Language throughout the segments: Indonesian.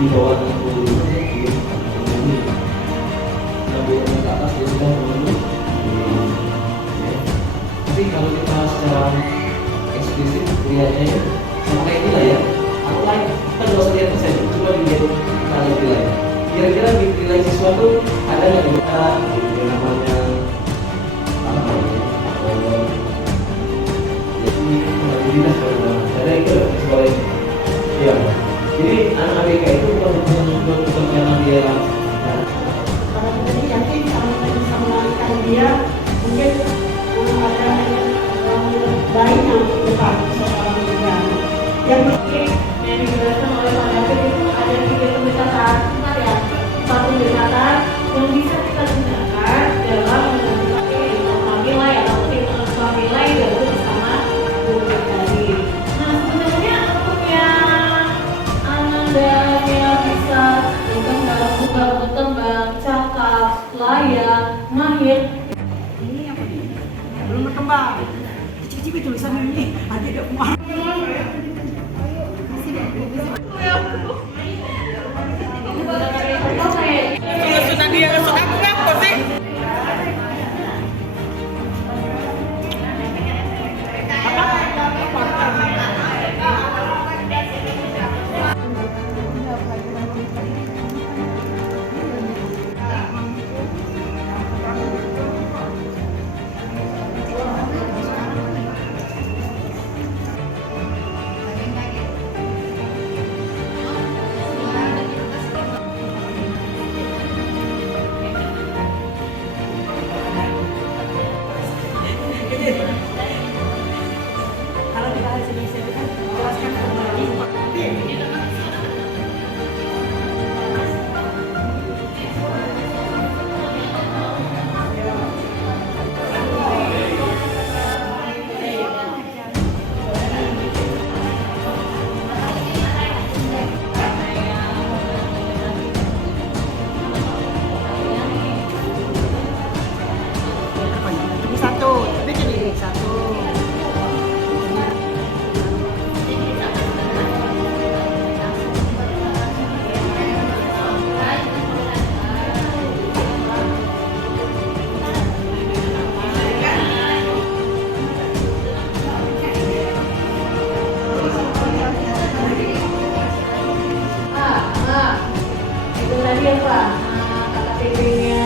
di bawah 60 ini lebih ke atas dia sudah memenuhi. Tapi kalau kita secara eksplisit lihatnya ya sama kayak gila ya, aku lain kan gak usah lihat persen, cuma dilihat kita nilai. Kira-kira di nilai siswa tuh ada nggak kita yang namanya apa namanya jadi dinas ada itu sekolah ini ya. Jadi anak ABK itu bukan memang dia kalau kita yakin kalau kita bisa mengalihkan dia mungkin ada baiknya untuk depan seorang muda yang dijelaskan oleh Pak David itu ada 3 pendekatan ya. Satu pendekatan yang bisa kita gunakan dalam menentukan nilai atau menentukan nilai dari bersama guru tadi. Nah sebenarnya untuk yang Anda yang bisa berkembang, cakap, layak, mahir. Ini apa nih? Belum berkembang. Kecil-kecil tulisan ini. Ada tidak mau. Sudah dia suka ngapa sih? Kalau kita hasil riset kan jelaskan kembali. Ini satu, tapi jadi satu. Itu tadi ya Pak, KTP-nya.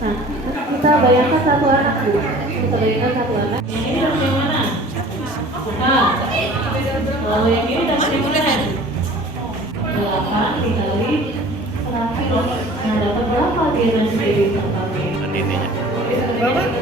Nah, kita bayangkan satu anak Bu. Kita bayangkan satu anak. Yang ini dapat yang mana? Nah, kalau yang ini dapat yang mana? 8 dikali 100. Nah, dapat berapa dia nanti di tempat ini? Berapa?